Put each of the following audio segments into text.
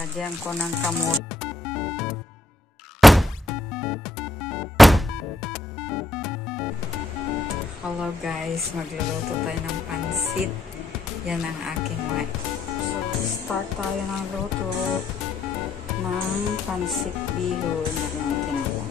Lagyan ko ng kamot. Hello guys, magluluto tayo ng pansit. Yan ang aking mga. So, start tayo ng luto ng pansit bihon. Lagyan natin ang oil.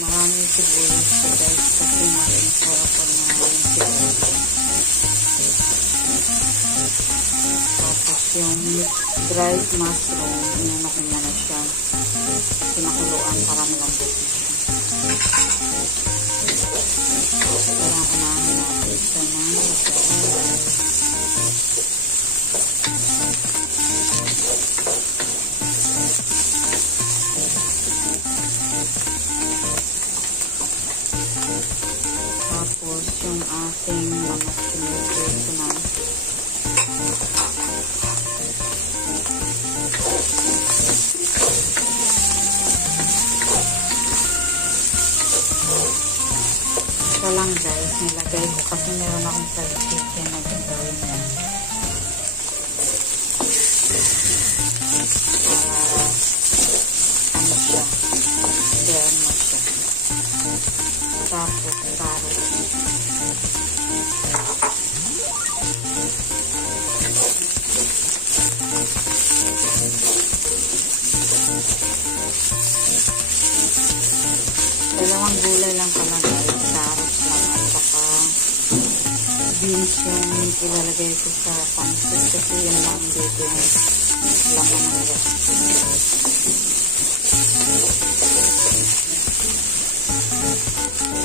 Maraming sibuyas ko guys kasi maraming sarap ang maraming sibuyas. Tapos yung dried mushroom, inano ko na siya. Pinakuluan para malambot na siya. Parang unahin natin siya ng tapos yung ating manok sinipin na. Ito lang guys, nilagay ko kasi meron akong fried chicken na gagawin niya. Ano siya? Diyan mo siya. Tapos carrot. Dalawang gulay lang pala guys, carrot lang at saka beans yung ilalagay ko sa pansit kasi yun lang dito yung laman ng recipe.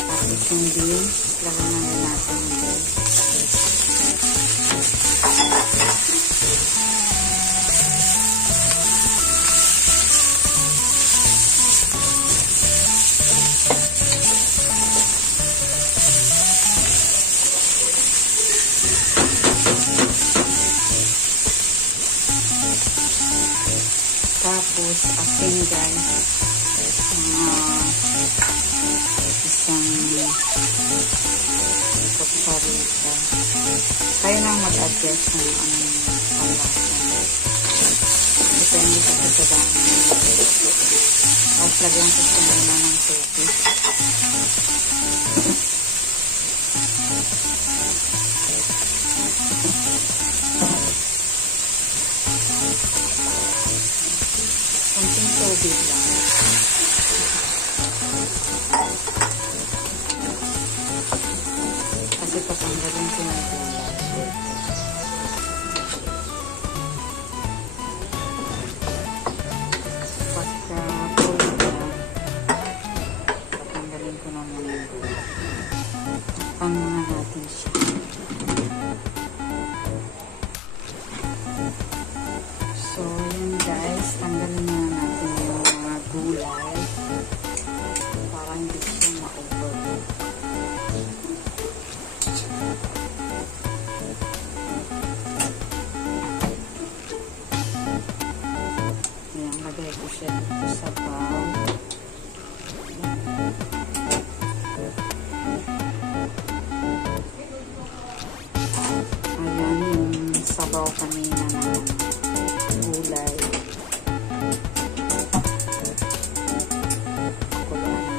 Tapos yung beans, lagyan na natin yung beans. Tapos, asin guys. Isang kutsarita. Kayo na mag-adjust ng panlasa. Depende kasi sa dami. Tapos, lagyan ko siya muna ng tubig. Konting tubig lang. Kasi patanggalin ko ng gulay. Pagka tubig lang, patanggalin ko na muna yung gulay. Panguna natin siya. So, yun guys, tanggalin na natin yung mga gulay para hindi siya ma-over. Ayan, lagay ko siya dito sa bowl. Ayan yung sabaw kanina na gulay. Pakuluan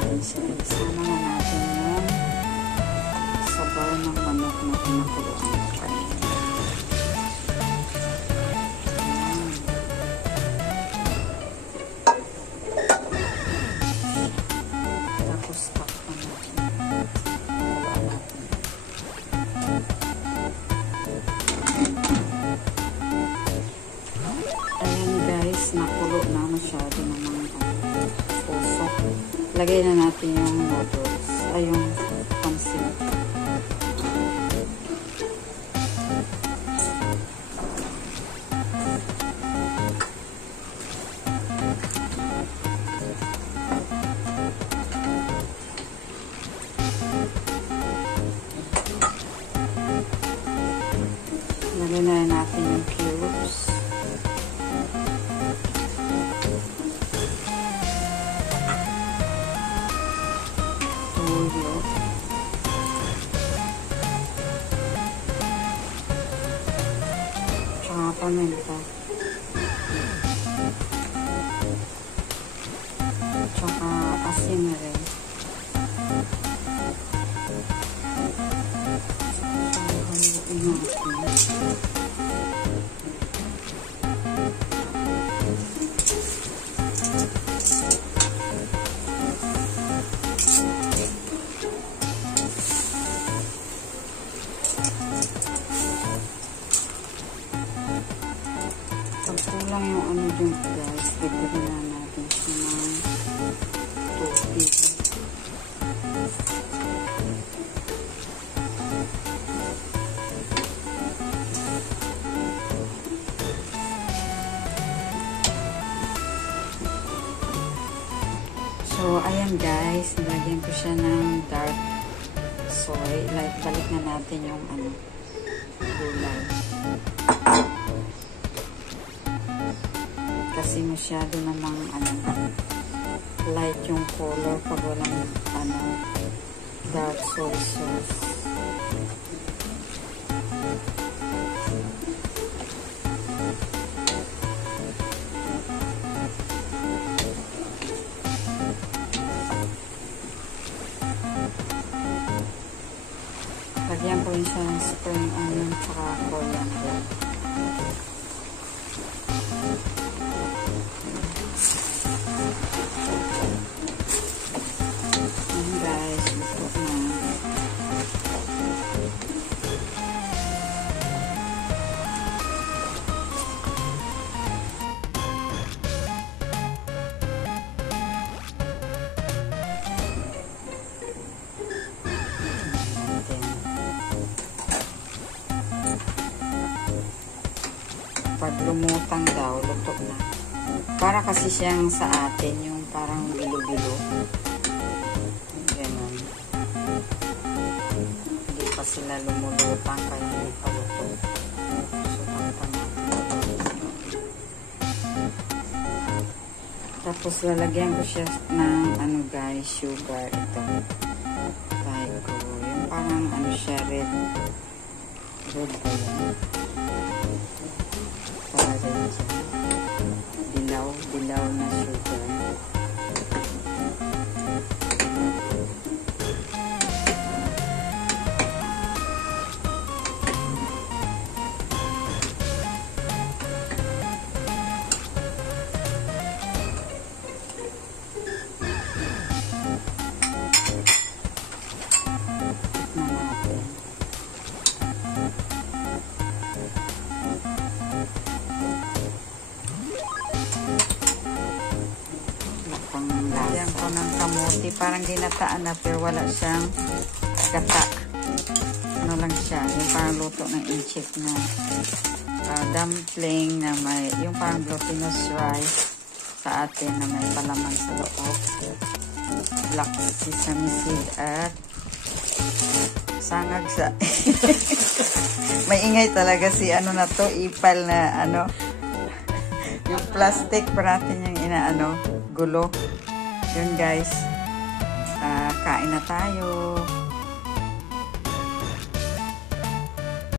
malaki namang puso. Lagay na natin yung noodles, ay yung pansit. Lagay na natin yung cubes. Tuyo. Tsaka paminta. Tsaka asin na rin. Pag kulang yung ano dyan guys, dagdagan na natin siya ng tubig. So, ayan guys, nilagyan ko siya ng dark soy. Balik na natin yung gulay. Kasi masyado namang light yung color pag walang dark soy sauce. Lagyan ko rin siya ng spring onion tsaka coriander. Ayan guys, gusto na. Pag lumutang daw, luto na. Para kasi siyang sa atin, yung parang bilo-bilo. Ganun. Hindi pa sila lumulutang kaya hindi pa luto. So, pangpan natin. Tapos, lalagyan ko siya ng guys, sugar. Ito. Tayo ko. Yung parang siya, red. Red ba yun? Dilaw na sugar. Lagyan ko ng kamuti. Parang ginataan na pero wala siyang gata. Ano lang siya. Yung parang luto ng inchik na dumpling na may, yung parang glutinous rice sa atin na may palaman sa loob. Black sesame seed at sangag sa may ingay talaga si na to, ipal na yung plastic parating yung gulo. Yun guys, kain na tayo.